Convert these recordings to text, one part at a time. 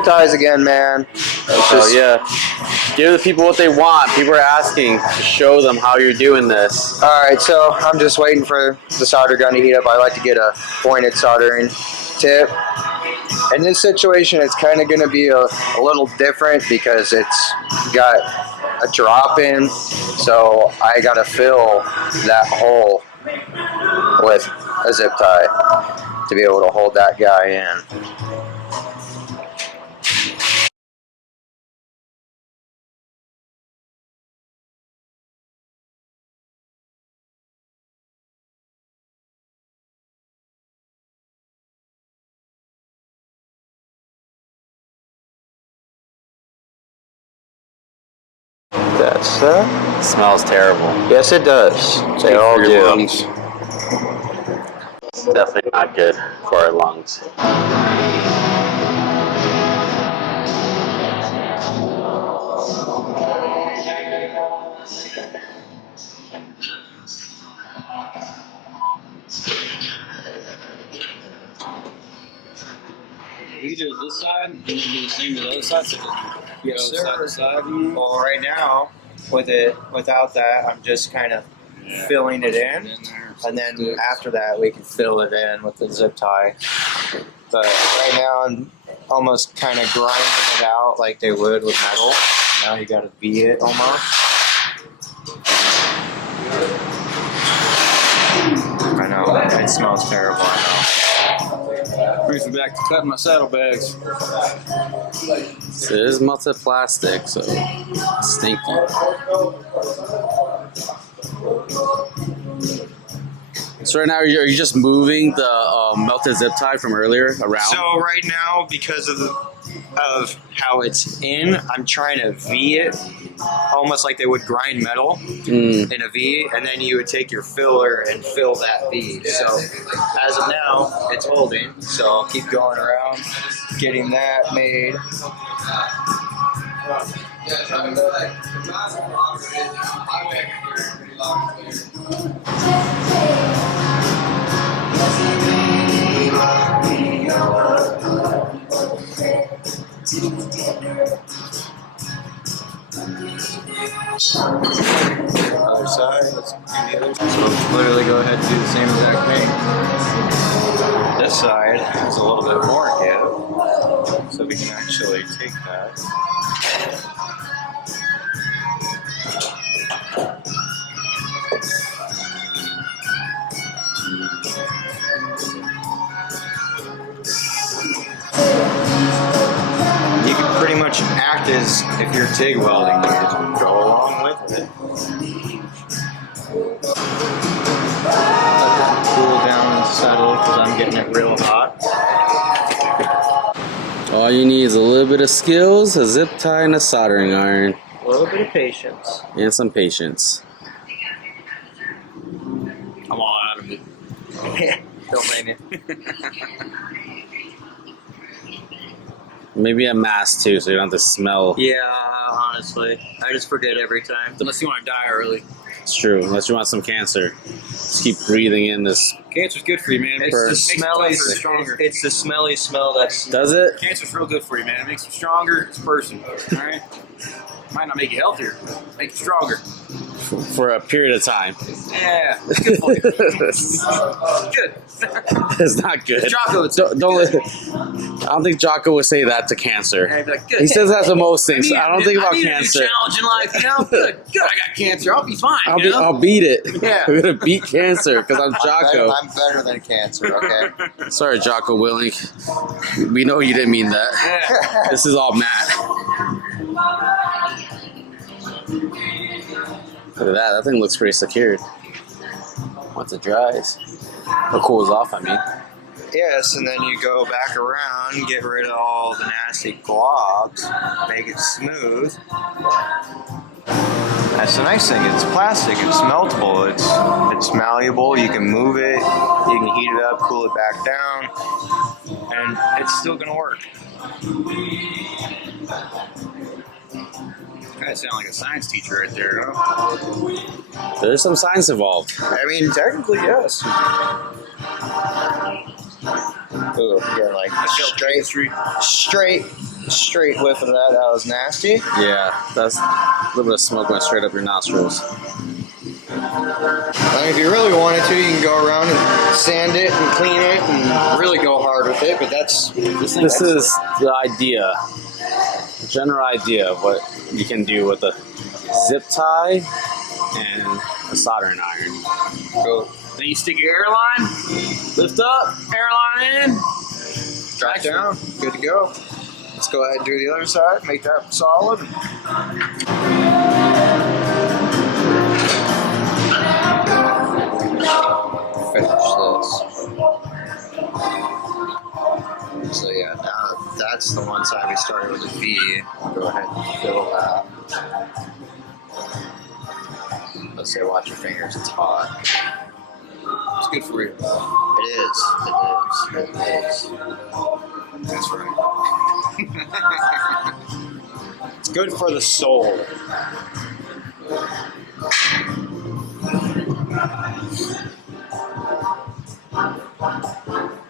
zip ties again, man. So yeah, give the people what they want. People are asking to show them how you're doing this. All right, so I'm just waiting for the solder gun to heat up. I like to get a pointed soldering tip. In this situation, it's kind of going to be a little different because it's got a drop in, so I got to fill that hole with a zip tie to be able to hold that guy in. That's It smells terrible. yes, it does. They all For do. your lungs. It's definitely not good for our lungs. We do this side, and then do the same to the other side. So Yes, side sir. to side. Well, right now, without that, I'm just kind of filling it in, and then after that, we can fill it in with the zip tie. But right now, I'm almost kind of grinding it out like they would with metal. Now you got to V it almost. I know it smells terrible. I Brings me back to cutting my saddlebags. So it is melted plastic, so it's stinky. So right now, are you just moving the melted zip tie from earlier around? So right now, because of how it's in, I'm trying to V it, almost like they would grind metal in a V, and then you would take your filler and fill that V. So as of now, it's holding. So I'll keep going around, getting that made. Other side, let's do the other. So literally go ahead and do the same exact thing. This side is a little bit more give, so we can actually take that. You can pretty much act as if you're TIG welding, you just go along with it. Let that cool down and settle because I'm getting it real hot. All you need is a little bit of skills, a zip tie, and a soldering iron. A little bit of patience. And some patience. I'm all out of it. Don't blame me. Maybe a mask too, so you don't have to smell. Yeah, honestly, I just forget every time. Unless you want to die early. It's true, unless you want some cancer. Just keep breathing in this. Cancer's good for you, man. It's For- the smelly, stronger. it's the smelly smell that's. Does it? Cancer's real good for you, man. It makes you stronger as a person. All right. Might not make you healthier, make you stronger. For a period of time. Yeah, it's good for you. Good. It's not good. Jocko would say, Don't I don't think Jocko would say that to cancer. I'd be like, good. He says that to most things. I don't think about I need cancer. A new challenge in life, you know. Good. I got cancer. I'll be fine. I'll beat it. Yeah. We're gonna beat cancer because I'm Jocko. I'm better than cancer, okay? Sorry, Jocko Willink. We know you didn't mean that. Yeah. This is all Matt. Look at that. That thing looks pretty secured. Once it dries. Or cools off, I mean. Yes, and then you go back around, get rid of all the nasty globs, make it smooth. That's the nice thing. It's plastic. It's meltable. It's malleable. You can move it. You can heat it up, cool it back down, and it's still gonna work. You guys sound like a science teacher right there, huh? There's some science involved. I mean, technically, yes. Ooh, you got like straight straight whiff of that. That was nasty. Yeah, that's a little bit of smoke went straight up your nostrils. I mean, if you really wanted to, you can go around and sand it and clean it and really go hard with it. But that's This is the idea, the general idea of what you can do with a zip tie and a soldering iron. go Then you stick your airline, lift up, airline in. drop down. Good to go. Let's go ahead and do the other side. Make that solid. Finish this. So yeah, now that's the one side we started with a V. Go ahead and fill that. Let's say watch your fingers, it's hot. It's good for you. It is. That's right. It's good for the soul.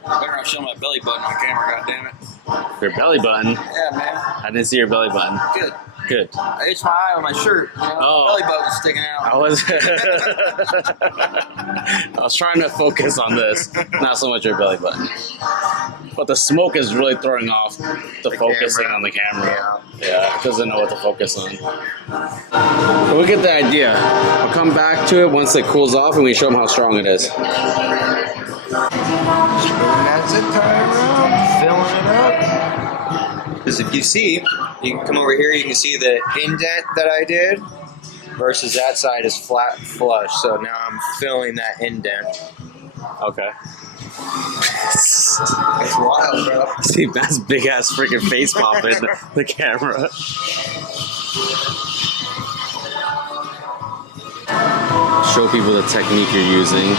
Better not show my belly button on camera, goddammit. Your belly button. Yeah, man. I didn't see your belly button. Good. Good. I itched my eye on my shirt. You know? Oh. Belly button was sticking out. I was trying to focus on this, not so much your belly button. But the smoke is really throwing off the focusing camera. on the camera. Yeah. Yeah, it doesn't know what to focus on. But we get the idea. I'll come back to it once it cools off and we show them how strong it is. Just moving that zip tie around, filling it up. Because if you see, you can come over here, you can see the indent that I did versus that side is flat flush. So now I'm filling that indent. Okay. It's wild, bro. See, that's big ass freaking face pop in the camera. Show people the technique you're using.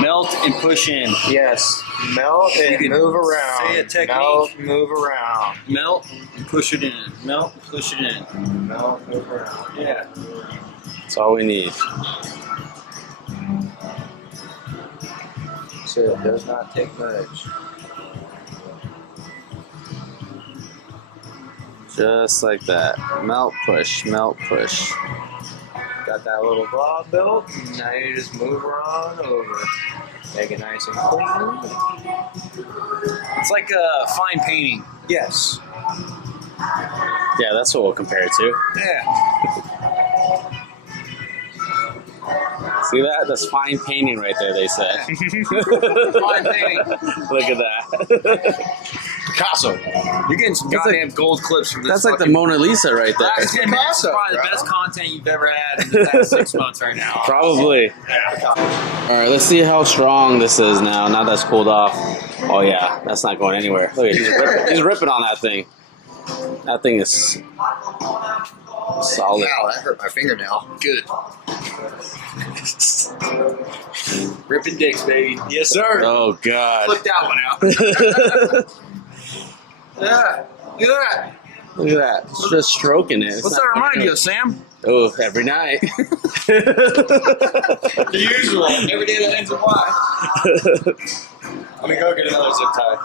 Melt and push in. Yes. Melt and can move around. say a technique. Melt, move around. Melt and push it in. Melt and push it in. Melt, move around. Yeah. That's all we need. So it does not take much. Just like that. Melt, push, melt, push. Got that little blob built. Now you just move on over. Make it nice and clean. It's like fine painting. Yes. Yeah, that's what we'll compare it to. Yeah. See that? That's fine painting right there, they said. Fine painting. Look at that. Picasso. You're getting some That's goddamn gold clips from this. That's like the Mona Lisa right there. That's Picasso, probably the bro. best content you've ever had in the past 6 months right now. Probably. Alright, let's see how strong this is now. Now that's cooled off. Oh yeah, that's not going anywhere. Look at he's ripping on that thing. That thing is solid. Wow, that hurt my fingernail. Good. Ripping dicks, baby. Yes, sir. Oh god. Flip that one out. Yeah. Look at that. Look at that. It's just stroking it. It's What's not that remind going you of, Sam? Oh, every night. The usual. Every day that ends in Y. Let me go get another zip tie.